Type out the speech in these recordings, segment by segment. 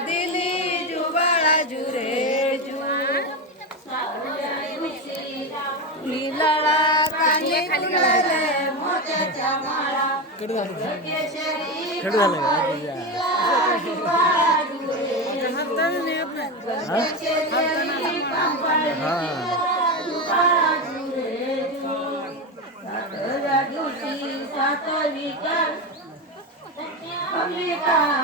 দিলি জুবাড়া জুরে લીલળા કાને કુલલે મોતે ચમારા કડવા લગા કડવા લગા હા સાત વિકાર અમૃતા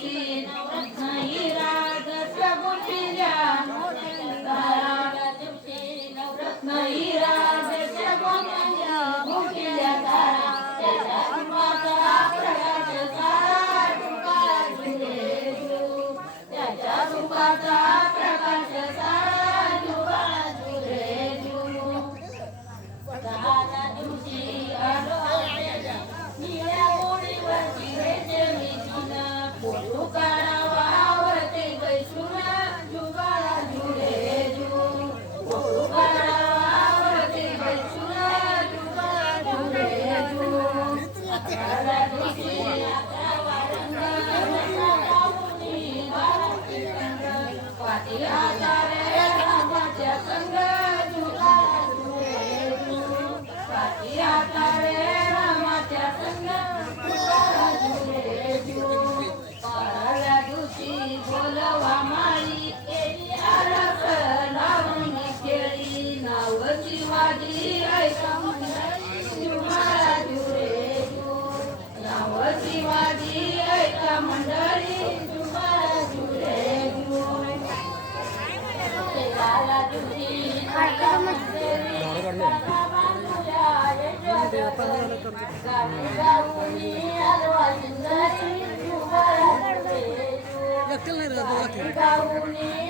对 लागतील नाही